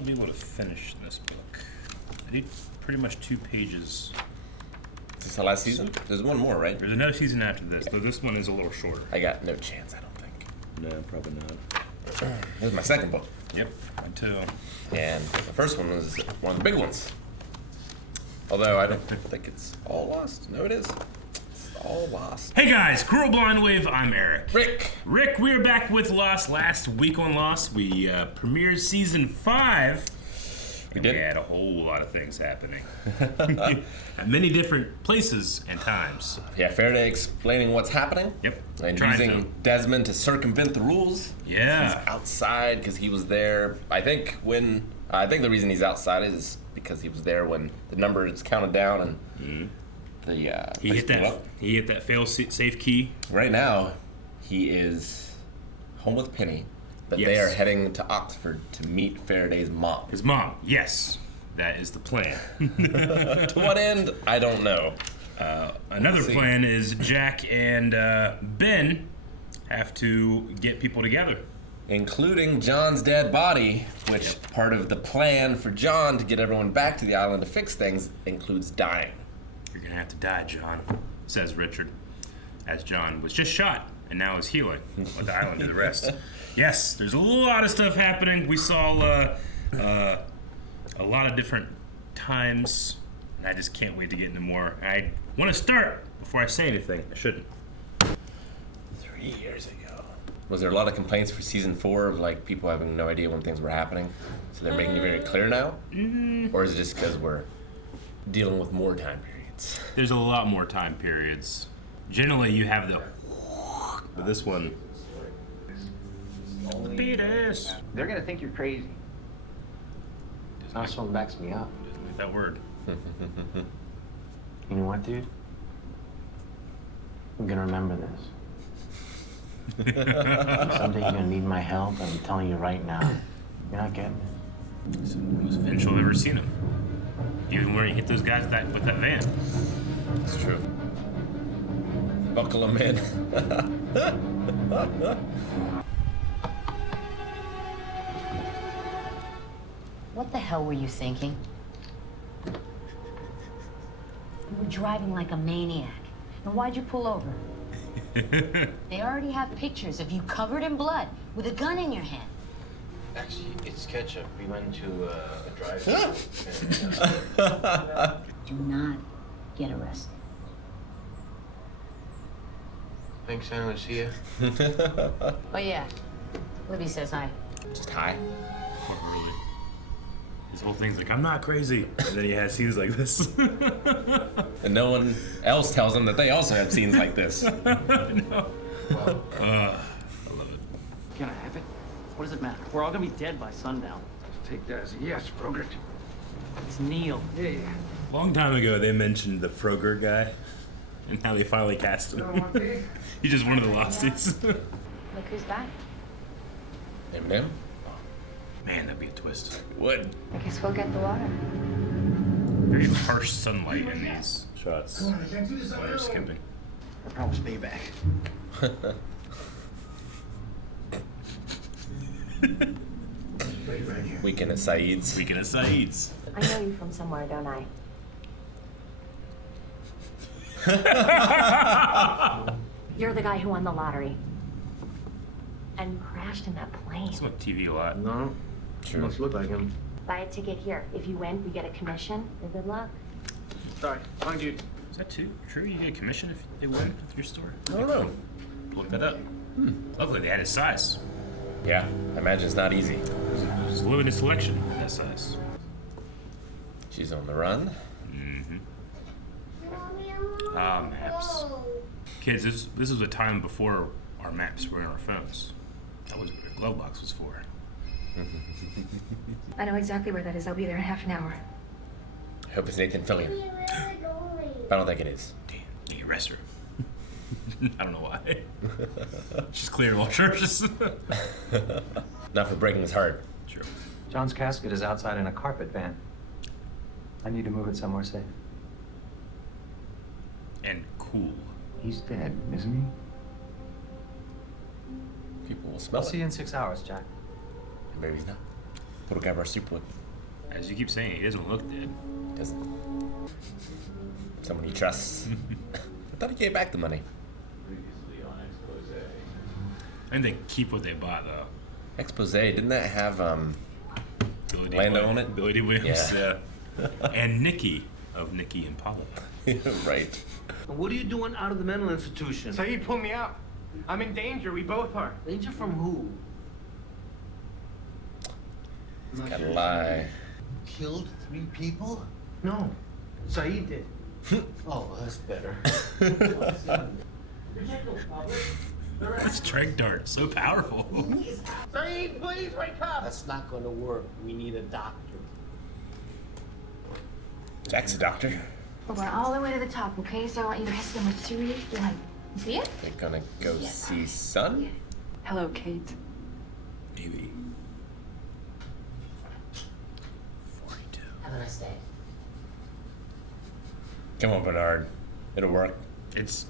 I'll be able to finish this book. I need pretty much 2 pages. Is this the last season? There's one more, right? There's another season after this, though this one is a little shorter. I got no chance, I don't think. No, probably not. This is my second book. Yep, mine too. And the first one was one of the big ones. Although I don't think it's all lost. No, it is. It's all lost. Hey guys, Cruel Blind Wave, I'm Eric. Rick, we're back with Lost. Last week on Lost, we premiered season 5. We did. We had a whole lot of things happening. At many different places and times. Yeah, Faraday explaining what's happening. Yep. And Trying using to. Desmond to circumvent the rules. Yeah. He's outside because he was there. I think the reason he's outside is because he was there when the number is counted down and the He hit that fail safe key. Right now, he is home with Penny, but Yes. they are heading to Oxford to meet Faraday's mom. His mom, yes. That is the plan. To what end? I don't know. Another plan is Jack and Ben have to get people together. Including John's dead body, which part of the plan for John to get everyone back to the island to fix things includes dying. You're gonna have to die, John, says Richard, as John was just shot and now is healing. Let the island do the rest. Yes, there's a lot of stuff happening. We saw a lot of different times, and I just can't wait to get into more. I want to start before I say anything. I shouldn't. 3 years ago. Was there a lot of complaints for season 4 of like people having no idea when things were happening? So they're making it very clear now? Or is it just because we're dealing with more time periods? There's a lot more time periods. Generally, you have but this one. Beatus. They're gonna think you're crazy. Now someone backs me up. Doesn't make that word. You know what, dude? I'm gonna remember this. Someday you're gonna need my help, and I'm telling you right now, you're not getting it. It's the most vengeful I've ever seen him. Even when he hit those guys with that van. It's true. Buckle them in. What the hell were you thinking? You were driving like a maniac. And why'd you pull over? They already have pictures of you covered in blood with a gun in your hand. Actually, it's ketchup. We went to a drive. Do not get arrested. Thanks, Anna. See ya. Oh yeah, Libby says hi. Just hi. Not really. His whole thing's like, I'm not crazy. And then he has scenes like this. And no one else tells them that they also have scenes like this. No. I love it. Can I have it? What does it matter? We're all gonna be dead by sundown. Take that as a yes, Frogert. It's Neil. Yeah. Long time ago, they mentioned the Froger guy and how they finally cast him. He's just one of the losties. Look who's back. Eminem? Man, that'd be a twist. It would. I guess we'll get the water. Very harsh sunlight in these shots. I can't do this While they're skipping. I promise payback. Wait right here. Weekend at Saeed's. Weekend at Saeed's. I know you from somewhere, don't I? You're the guy who won the lottery and crashed in that plane. It's on TV a lot. No. Sure. Must look like him. Buy a ticket here. If you win, we get a commission. And good luck. Sorry. Wrong dude. Is that true? You get a commission if they win with your store? I don't know. Look that up. Luckily, they had his size. Yeah, I imagine it's not easy. There's a limited selection in that size. She's on the run. Maps. Kids, this was a time before our maps were in our phones. That was what your glove box was for. I know exactly where that is. I'll be there in half an hour. I hope it's Nathan Fillion. I don't think it is. Damn, you arrest her. I don't know why. She's clear of all charges. Not for breaking his heart. True. John's casket is outside in a carpet van. I need to move it somewhere safe. And cool. He's dead, isn't he? People will smell I'll it. see you in 6 hours, Jack. Maybe he's not. We'll grab our super whip. As you keep saying, he doesn't look dead. Doesn't. Someone he trusts. I thought he gave back the money. And they keep what they bought, though. Expose, didn't that have Billy D. Lando Williams- on it? Billy D. Williams, Yeah. yeah. And Nikki of Nikki and Paula. Right. What are you doing out of the mental institution? Saeed, pull me out. I'm in danger. We both are. Danger from who? He's gotta lie. Killed 3 people? No, Saeed did. Oh, that's better. This Trek dart, so powerful. Saeed, please wake up. That's not gonna work. We need a doctor. Jack's a doctor. We're going all the way to the top, okay? So I want you to press number 3 line. You see it? They're gonna go see Son? Hello, Kate. Maybe. 42. Have a nice day. Come on, Bernard. It'll work. It's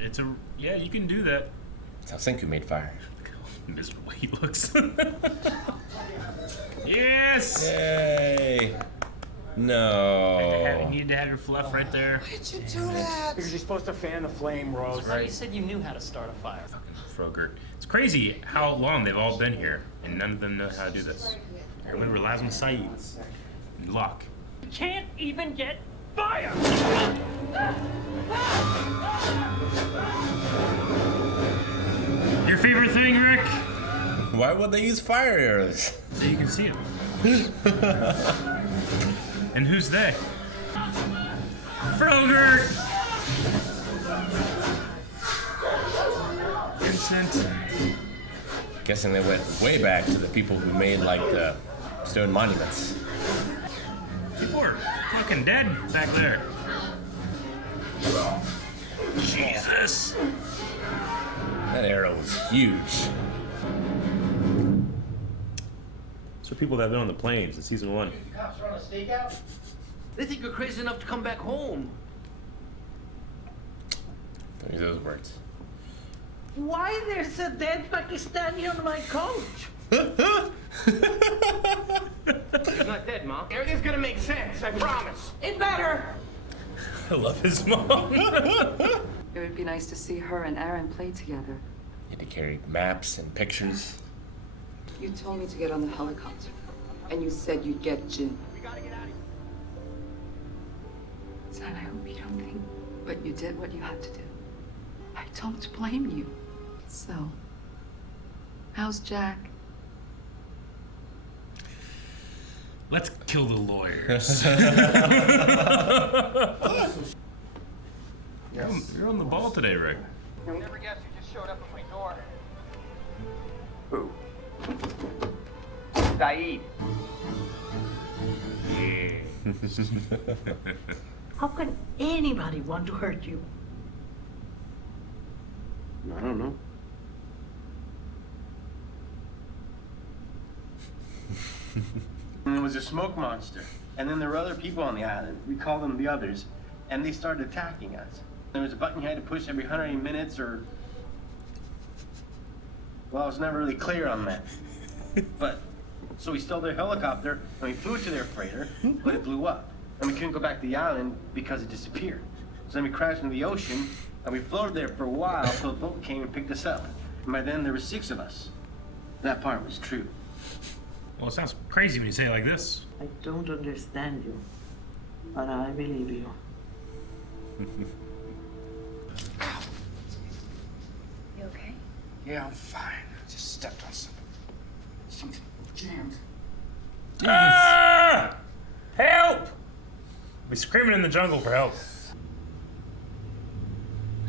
a, yeah, you can do that. That's how Senku made fire. Look how miserable he looks. Yes! Yay! No. You need to have your fluff right there. Because you're supposed to fan the flame, Rose. I thought you said you knew how to start a fire. Frogurt. It's crazy how long they've all been here, and none of them know how to do this. Everyone relies on Saeed. And luck. You can't even get fire! Your favorite thing, Rick? Why would they use fire arrows? So you can see them. And who's they? Frogurt! Vincent. Guessing they went way back to the people who made, like, the stone monuments. People are fucking dead back there. Jesus. That arrow was huge. It's for people that have been on the plains in season 1. The cops are on a stakeout? They think you're crazy enough to come back home. Don't use those words. Why there's a dead Pakistani on my couch? He's not dead, Mom. Everything's gonna make sense, I promise. It better. I love his mom. It would be nice to see her and Aaron play together. You had to carry maps and pictures. You told me to get on the helicopter, and you said you'd get Jin. We gotta get out of here. Son, I hope you don't think, but you did what you had to do. I don't blame you. So, how's Jack? Let's kill the lawyers. You're on the ball today, Rick. You'll never guess who just showed up at my door. Who? Saeed. Yeah. How can anybody want to hurt you? I don't know. And it was a smoke monster. And then there were other people on the island. We call them the others. And they started attacking us. There was a button you had to push every 180 minutes or... Well, I was never really clear on that. But, so we stole their helicopter and we flew to their freighter, but it blew up. And we couldn't go back to the island because it disappeared. So then we crashed into the ocean and we floated there for a while until the boat came and picked us up. And by then there were 6 of us. That part was true. Well, it sounds crazy when you say it like this. I don't understand you, but I believe you. You okay? Yeah, I'm fine. I just stepped on something jammed. Ah! Help! Be screaming in the jungle for help.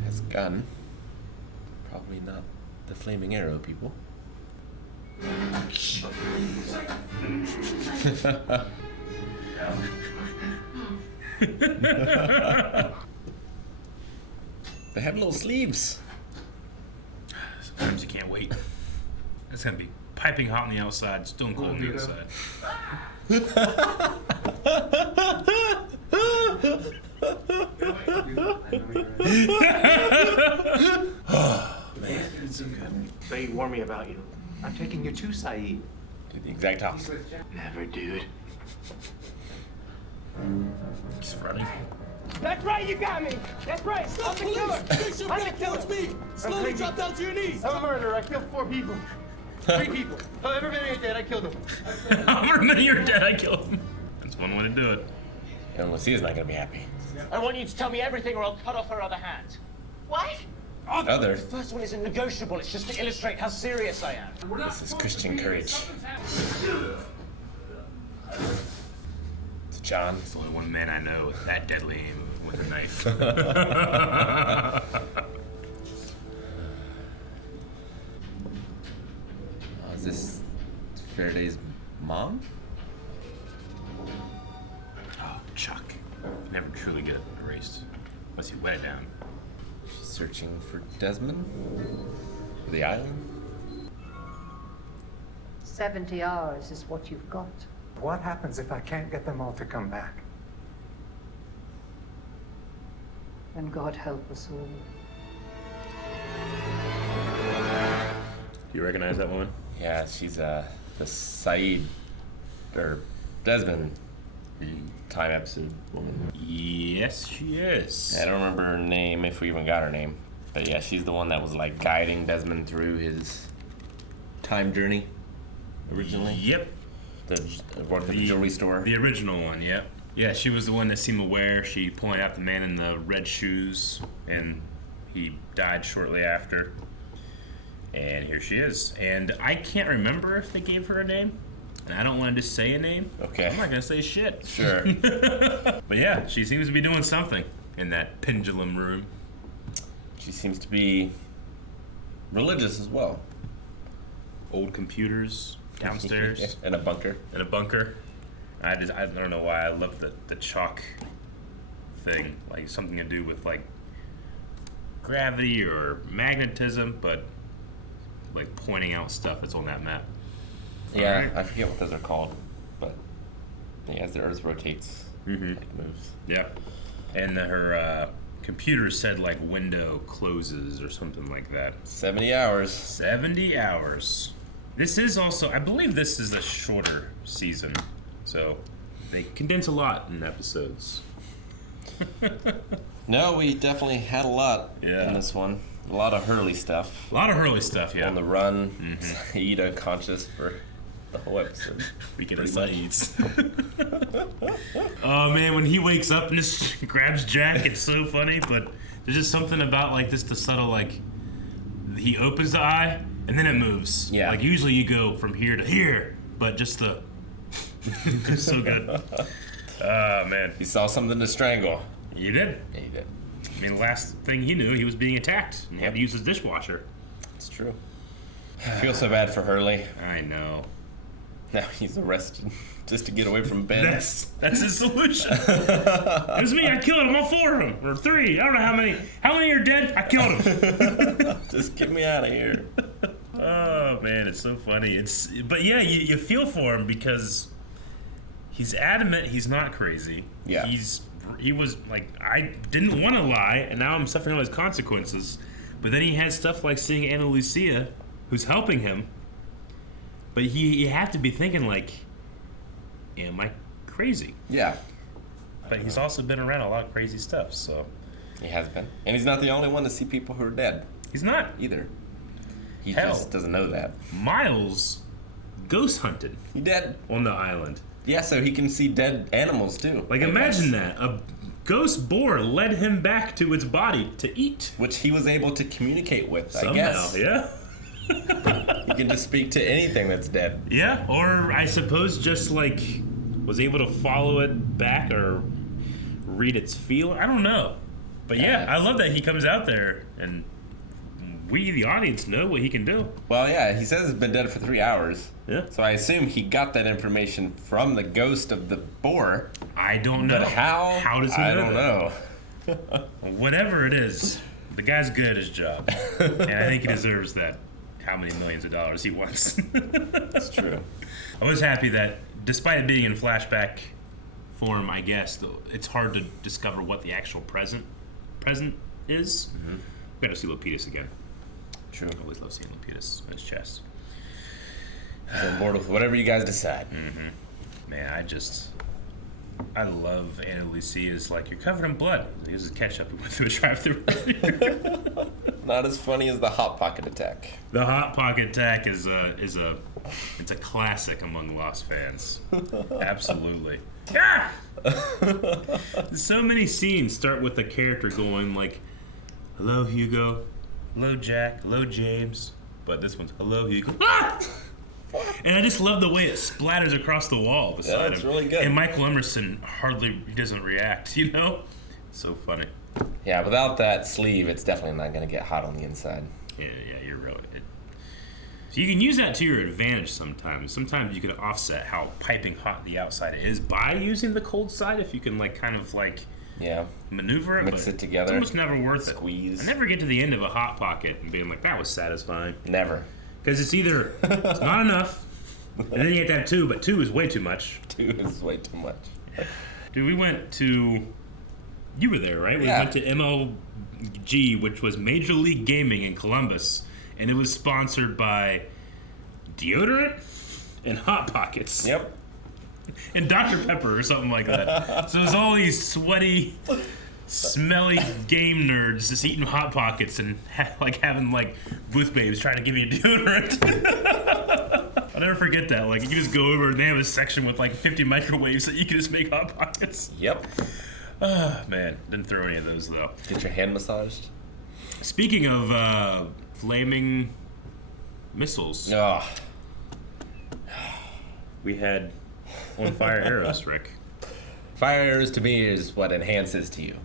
Has a gun. Probably not the flaming arrow people. They have little sleeves. Sometimes you can't wait. It's gonna be piping hot on the outside, stone cold on the inside. Saeed warned me about you. I'm taking you to Saeed. Do the exact opposite. Never, dude. Just running. That's right, you got me. That's right. I'm the killer. I'm the killer. me. Slowly drop down to your knees. I'm a murderer. I killed 4 people. 3 people. However many are dead, I killed them. However many are dead, I killed them. That's one way to do it. And Lucia's not gonna be happy. I want you to tell me everything or I'll cut off her other hand. What? Other. The first one isn't negotiable. It's just to illustrate how serious I am. This is Christian courage. It's John. It's only one man I know with that deadly aim with a knife. Is this Faraday's mom? Oh, Chuck. Never truly get erased unless you wet it down. She's searching for Desmond? For the island? 70 hours is what you've got. What happens if I can't get them all to come back? And God help us all. Do you recognize that woman? Yeah, she's the Saeed, or Desmond, time episode woman. Yes, she is. I don't remember her name, if we even got her name. But yeah, she's the one that was like guiding Desmond through his time journey originally. Yep. Worked at the jewelry store. The original one, yep. Yeah, she was the one that seemed aware. She pointed out the man in the red shoes, and he died shortly after. And here she is. And I can't remember if they gave her a name. And I don't want to just say a name. Okay. I'm not going to say shit. Sure. But yeah, she seems to be doing something in that pendulum room. She seems to be religious as well. Old computers downstairs. In a bunker. In a bunker. I don't know why I love the chalk thing. Like something to do with like gravity or magnetism, but like pointing out stuff that's on that map. Yeah, Alright. I forget what those are called, but yeah, as the Earth rotates, it moves. Yeah. And her computer said like window closes or something like that. 70 hours. 70 hours. This is also, I believe this is a shorter season. So they condense a lot in episodes. No, we definitely had a lot in this one. A lot of Hurley stuff. A lot of Hurley stuff, yeah. On the run, Saeed unconscious for the whole episode. Speaking of Saeeds. Oh man, when he wakes up and just grabs Jack, it's so funny, but there's just something about like this, the subtle like, he opens the eye and then it moves. Yeah. Like usually you go from here to here, but just the, it's so good. Oh man. He saw something to strangle. You did? Yeah, he did. I mean, the last thing he knew, he was being attacked and he had to use his dishwasher. It's true. I feel so bad for Hurley. I know. Now he's arrested just to get away from Ben. That's his solution. It was me. I killed him. All 4 of them, or 3. I don't know how many. How many are dead? I killed them. Just get me out of here. Oh man, it's so funny. But yeah, you feel for him because he's adamant he's not crazy. Yeah. He was like, I didn't want to lie, and now I'm suffering all his consequences. But then he had stuff like seeing Ana Lucia, who's helping him. But you have to be thinking like, am I crazy? Yeah. But he's also been around a lot of crazy stuff, so. He has been. And he's not the only one to see people who are dead. He's not. Either. He Hell. just doesn't know that. Miles ghost hunted. He dead. On the island. Yeah, so he can see dead animals too. Like imagine that. A ghost boar led him back to its body to eat. Which he was able to communicate with, Somehow, I guess. Yeah. He can just speak to anything that's dead. Yeah, or I suppose just like was able to follow it back or read its feel. I don't know. But yeah, I love that he comes out there and we, the audience, know what he can do. Well, yeah, he says it's been dead for 3 hours. Yeah. So I assume he got that information from the ghost of the boar. I don't know. But how? How does he know? I don't know. Whatever it is, the guy's good at his job. And I think he deserves that. How many millions of dollars he wants. That's true. I was happy that, despite it being in flashback form, I guess, it's hard to discover what the actual present is. Mm-hmm. We got to see Lapidus again. True. I always love seeing Lapidus on his chest. I'm on board with whatever you guys decide. Man, I love Anna Lucia's like, you're covered in blood. This is ketchup. We went through a drive-through. Not as funny as the Hot Pocket attack. The Hot Pocket attack is a classic among Lost fans. Absolutely. Ah! So many scenes start with the character going like, hello Hugo, hello Jack, hello James, but this one's hello Hugo. Ah! And I just love the way it splatters across the wall beside him. It's really good. And Michael Emerson he doesn't react, you know? So funny. Yeah, without that sleeve, it's definitely not going to get hot on the inside. Yeah, you're right. So you can use that to your advantage sometimes. Sometimes you can offset how piping hot the outside is by using the cold side if you can maneuver it. Mix it together. It's almost never worth it. Squeeze. I never get to the end of a Hot Pocket and being like, that was satisfying. Never. Because it's either it's not enough, and then you have to have 2, but 2 is way too much. 2 is way too much. Dude, we went to... You were there, right? We went to MLG, which was Major League Gaming in Columbus, and it was sponsored by deodorant and Hot Pockets. Yep. And Dr. Pepper or something like that. So it was all these sweaty, smelly game nerds just eating Hot Pockets and having booth babes trying to give you deodorant. I'll never forget that. Like, you just go over and they have a section with 50 microwaves that you can just make Hot Pockets. Yep. Oh, man. Didn't throw any of those, though. Get your hand massaged. Speaking of flaming missiles. Oh. We had on fire arrows, Rick. Fire arrows to me is what enhances to you.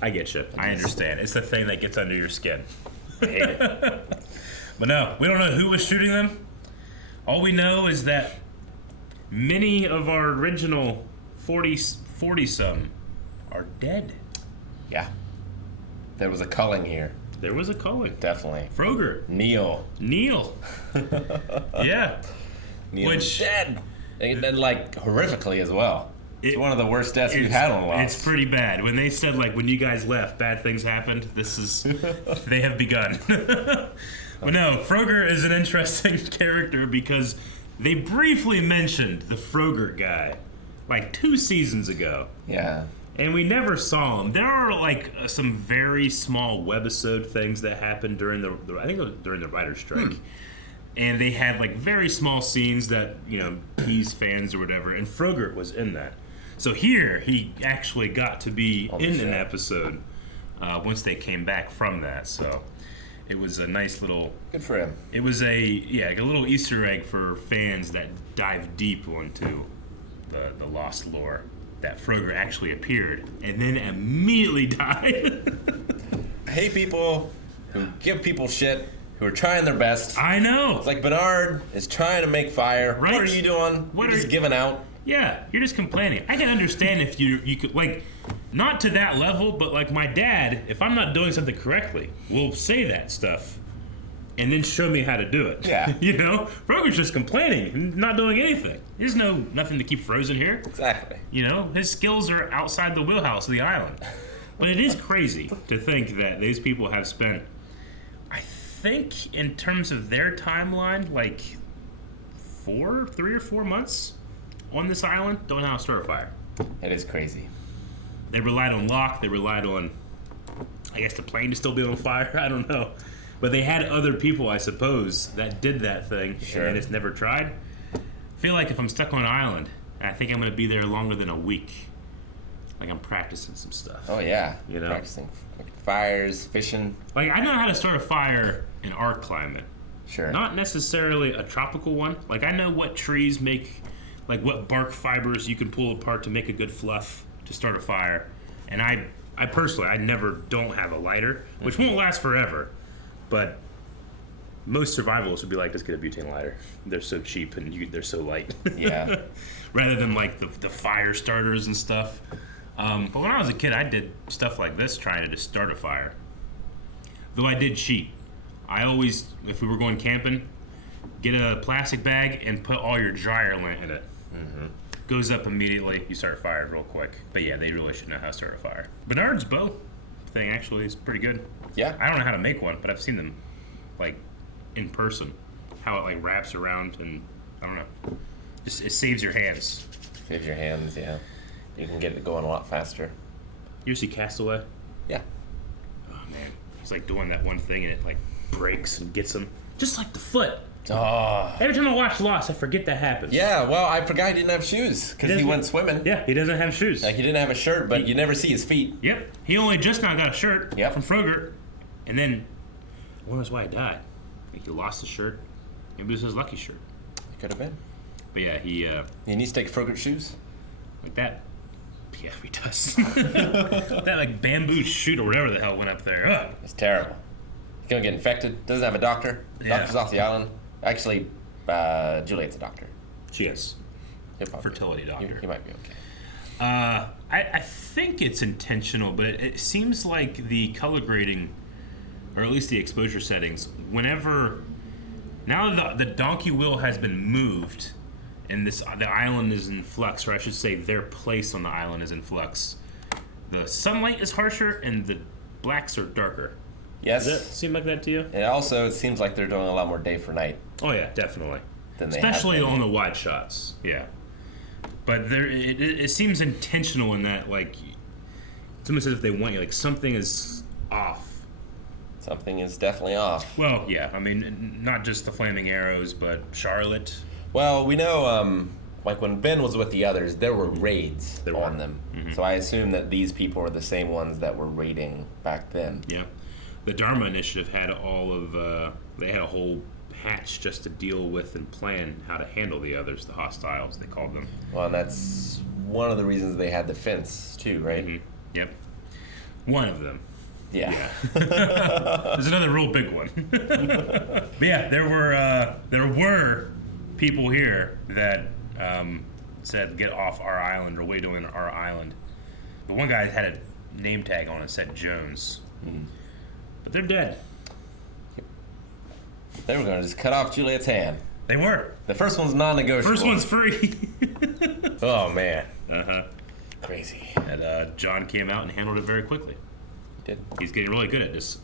I get you. I understand. It's the thing that gets under your skin. I hate it. But no, we don't know who was shooting them. All we know is that many of our original 40-some are dead. Yeah. There was a culling here. There was a culling. Definitely. Frogger. Neil. Yeah. Neil's dead. And horrifically as well. It's one of the worst deaths we've had on Lost. It's pretty bad. When they said, when you guys left, bad things happened, they have begun. But no, Frogger is an interesting character because they briefly mentioned the Frogger guy, 2 seasons ago. Yeah. And we never saw him. There are, some very small webisode things that happened during I think it was during the writer's strike. And they had, very small scenes that, tease fans or whatever, and Frogger was in that. So here, he actually got to be in an episode once they came back from that. So it was a nice little... Good for him. It was a little Easter egg for fans that dive deep into the Lost lore, that Frogger actually appeared and then immediately died. I hate people who give people shit, who are trying their best. I know. It's like Bernard is trying to make fire. Right. What are you doing? You're just giving out. Yeah, you're just complaining. I can understand if you could, not to that level, but my dad, if I'm not doing something correctly, will say that stuff and then show me how to do it. Yeah. Frogger's just complaining and not doing anything. There's nothing to keep frozen here. Exactly. His skills are outside the wheelhouse of the island. But it is crazy to think that these people have spent, I think, in terms of their timeline, 3 or 4 months on this island, don't know how to start a fire. It is crazy. They relied on Locke. They relied on, I guess, the plane to still be on fire. I don't know. But they had other people, I suppose, that did that thing. Sure. And they just never tried. I feel like if I'm stuck on an island, I think I'm going to be there longer than a week. I'm practicing some stuff. Oh, yeah. Practicing fires, fishing. I know how to start a fire in our climate. Sure. Not necessarily a tropical one. I know what trees make, what bark fibers you can pull apart to make a good fluff to start a fire. And I personally, I don't have a lighter, which won't last forever. But most survivalists would be just get a butane lighter. They're so cheap and they're so light. Yeah. Rather than the fire starters and stuff. But when I was a kid, I did stuff like this trying to just start a fire. Though I did cheat. I always, if we were going camping, get a plastic bag and put all your dryer lint in it. Mm-hmm. Goes up immediately. You start a fire real quick. But yeah, they really should know how to start a fire. Bernard's bow thing actually is pretty good. Yeah. I don't know how to make one, but I've seen them in person. How it wraps around and I don't know. Just it saves your hands. Saves your hands, yeah. You can get it going a lot faster. You see Castaway? Yeah. Oh man, he's like doing that one thing and it like breaks and gets him, just like the foot. Oh. Every time I watch Lost, I forget that happens. Yeah, well, I forgot he didn't have shoes because he went swimming. Yeah, he doesn't have shoes. Like he didn't have a shirt, but you never see his feet. Yep. He only just now got a shirt from Frogurt, and then when was why he died? He lost the shirt. Maybe it was his lucky shirt. It could have been. But yeah, he needs to take Frogurt shoes like that. Yeah, he does. That like bamboo shoot or whatever the hell went up there. Ugh. It's terrible. He's gonna get infected. Doesn't have a doctor. Yeah. Doctor's off the island. Actually, Juliet's a doctor. She is. Fertility doctor. He might be okay. I think it's intentional, but it seems like the color grading, or at least the exposure settings, whenever now the donkey wheel has been moved, and the island is in flux, or I should say, their place on the island is in flux. The sunlight is harsher, and the blacks are darker. Yes. Does it seem like that to you? And also, it seems like they're doing a lot more day for night. Oh yeah, definitely. Than they Especially have been. on the wide shots. Yeah. But it seems intentional in that, like, it's almost as if they want you, like, something is off. Something is definitely off. Well, yeah, I mean, not just the flaming arrows, but Charlotte. Well, we know, like when Ben was with the others, there were raids on them. Mm-hmm. So I assume that these people are the same ones that were raiding back then. Yeah. The Dharma Initiative had all of, they had a whole patch just to deal with and plan how to handle the others, the hostiles, they called them. Well, and that's one of the reasons they had the fence, too, right? Mm-hmm. Yep. One of them. Yeah. There's another real big one. But yeah, there were people here that said, get off our island, or wait on our island. The one guy had a name tag on it that said Jones. Mm. But they're dead. They were going to just cut off Juliet's hand. They were. The first one's non-negotiable. First one's free. Oh, man. Uh-huh. Crazy. And John came out and handled it very quickly. He did. He's getting really good at just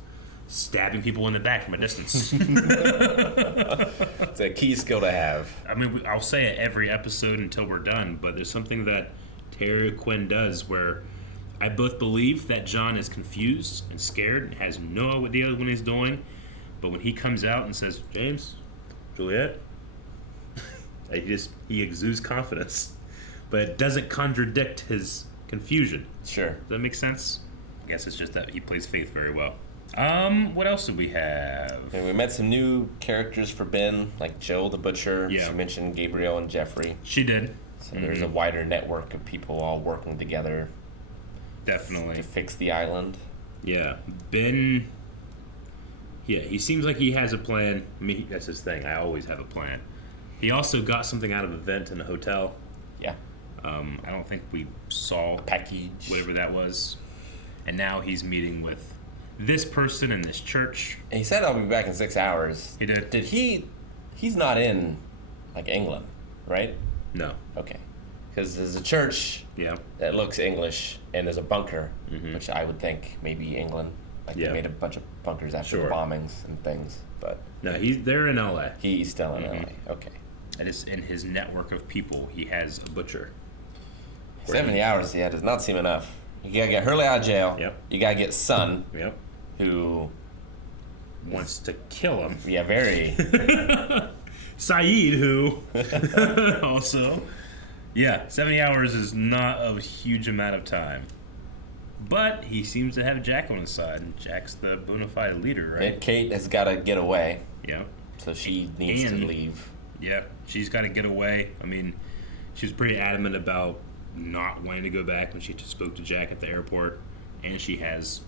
stabbing people in the back from a distance. It's a key skill to have. I mean, I'll say it every episode until we're done, but there's something that Terry Quinn does where I both believe that John is confused and scared and has no idea what he's doing, but when he comes out and says, James, Juliet, he exudes confidence, but it doesn't contradict his confusion. Sure. Does that make sense? I guess it's just that he plays Faith very well. What else did we have? And we met some new characters for Ben, like Joe the Butcher. Yeah. She mentioned Gabriel and Jeffrey. She did. So there's a wider network of people all working together. Definitely. To fix the island. Yeah. Ben, yeah, he seems like he has a plan. I mean, that's his thing. I always have a plan. He also got something out of a vent in a hotel. Yeah. I don't think we saw package, whatever that was. And now he's meeting with this person in this church. And he said I'll be back in 6 hours. He did. Did he? He's not in, like, England, right? No. Okay. Because there's a church that looks English, and there's a bunker, which I would think maybe England. Like they made a bunch of bunkers after the bombings and things. But no, they're in L.A. He's still in L.A. Okay. And it's in his network of people. He has a butcher. 70 hours, does not seem enough. You gotta get Hurley out of jail. Yep. You gotta get Son. Yep. Who wants to kill him. Yeah, very. Saeed, who also. Yeah, 70 hours is not a huge amount of time. But he seems to have Jack on his side, and Jack's the bona fide leader, right? And Kate has got to get away. Yeah. So she needs to leave. Yeah, she's got to get away. I mean, she was pretty adamant about not wanting to go back when she spoke to Jack at the airport, and she has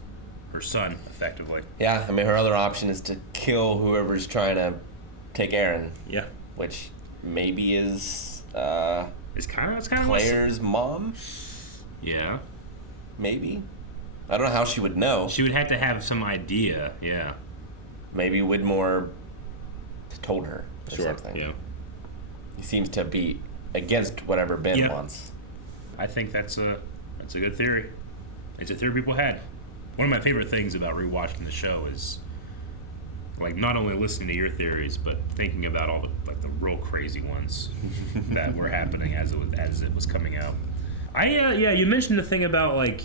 her son, effectively. Yeah, I mean, her other option is to kill whoever's trying to take Aaron. Yeah. Which maybe is it's kind of Claire's mom. Yeah. Maybe. I don't know how she would know. She would have to have some idea. Yeah. Maybe Widmore told her or something. Yeah. He seems to be against whatever Ben wants. I think that's a good theory. It's a theory people had. One of my favorite things about rewatching the show is Like not only listening to your theories, but thinking about all the real crazy ones that were happening as it was coming out. You mentioned the thing about like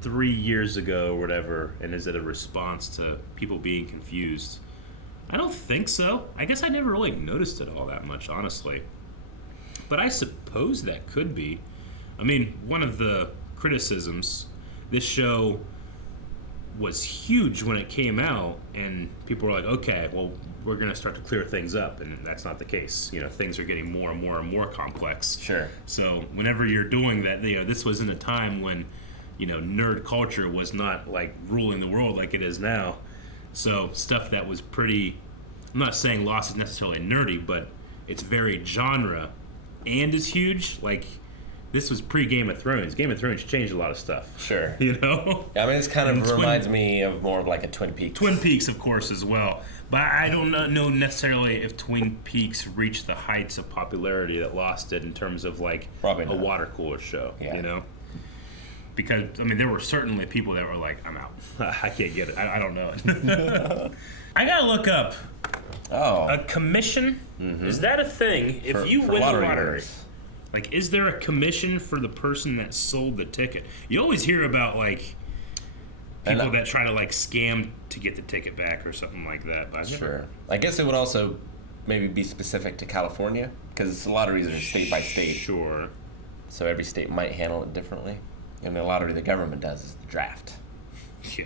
3 years ago or whatever, and is it a response to people being confused? I don't think so. I guess I never really noticed it all that much, honestly. But I suppose that could be. I mean, one of the criticisms, this show was huge when it came out, and people were like, okay, well, we're going to start to clear things up, and that's not the case. You know, things are getting more and more and more complex. Sure. So whenever you're doing that, you know, this was in a time when, you know, nerd culture was not like ruling the world like it is now. So stuff that was pretty, I'm not saying Lost is necessarily nerdy, but it's very genre and is huge. Like, this was pre-Game of Thrones. Game of Thrones changed a lot of stuff. Sure. You know? I mean, it's kind of reminds me of more of like a Twin Peaks. Twin Peaks, of course, as well. But I don't know necessarily if Twin Peaks reached the heights of popularity that Lost did in terms of like a water cooler show. Yeah. You know? Because, I mean, there were certainly people that were like, I'm out. I can't get it. I don't know it. I gotta look up. A commission? Mm-hmm. Is that a thing? If you win the lottery, like, is there a commission for the person that sold the ticket? You always hear about, like, people that try to, like, scam to get the ticket back or something like that. But Sure. I guess it would also maybe be specific to California, because the lotteries are state by state. Sure. So every state might handle it differently. And the lottery the government does is the draft. Yeah.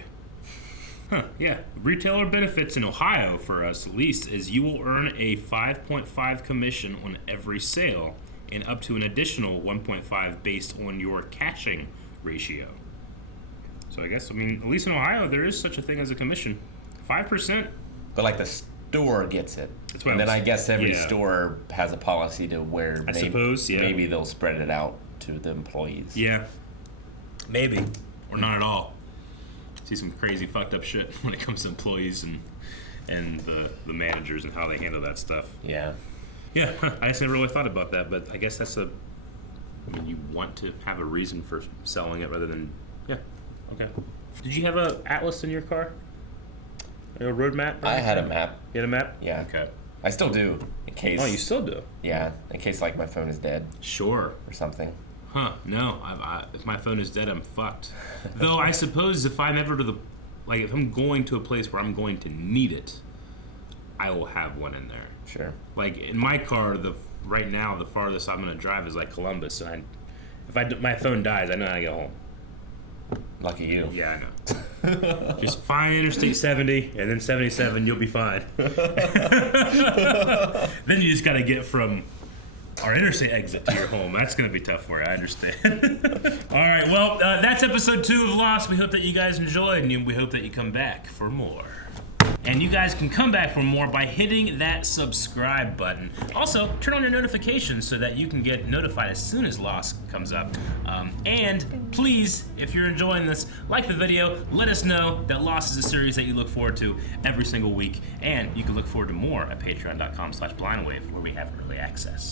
Huh, yeah. Retailer benefits in Ohio, for us at least, is you will earn a 5.5 commission on every sale and up to an additional 1.5 based on your cashing ratio. So I guess, I mean, at least in Ohio, there is such a thing as a commission. 5%. But like the store gets it. That's what and then I guess every store has a policy to where I suppose, maybe they'll spread it out to the employees. Yeah. Maybe. Or not at all. See some crazy fucked up shit when it comes to employees and the managers and how they handle that stuff. Yeah. Yeah, I just never really thought about that, but I guess that's I mean, you want to have a reason for selling it rather than, yeah, okay. Did you have a atlas in your car? A road map? I had a map. You had a map? Yeah. Okay. I still do, in case. Oh, you still do? Yeah, in case, like, my phone is dead. Sure. Or something. Huh, no, if my phone is dead, I'm fucked. Though I suppose if I'm ever if I'm going to a place where I'm going to need it, I will have one in there. Sure. Like in my car, right now the farthest I'm gonna drive is like Columbus, and my phone dies, I know how to get home. Lucky you. Yeah, I know. Just find Interstate 70 and then 77, you'll be fine. Then you just gotta get from our interstate exit to your home. That's gonna be tough for you, I understand. All right, well, that's episode 2 of Lost. We hope that you guys enjoyed, and we hope that you come back for more. And you guys can come back for more by hitting that subscribe button. Also, turn on your notifications so that you can get notified as soon as Lost comes up. And please, if you're enjoying this, like the video, let us know that Lost is a series that you look forward to every single week. And you can look forward to more at patreon.com/blindwave, where we have early access.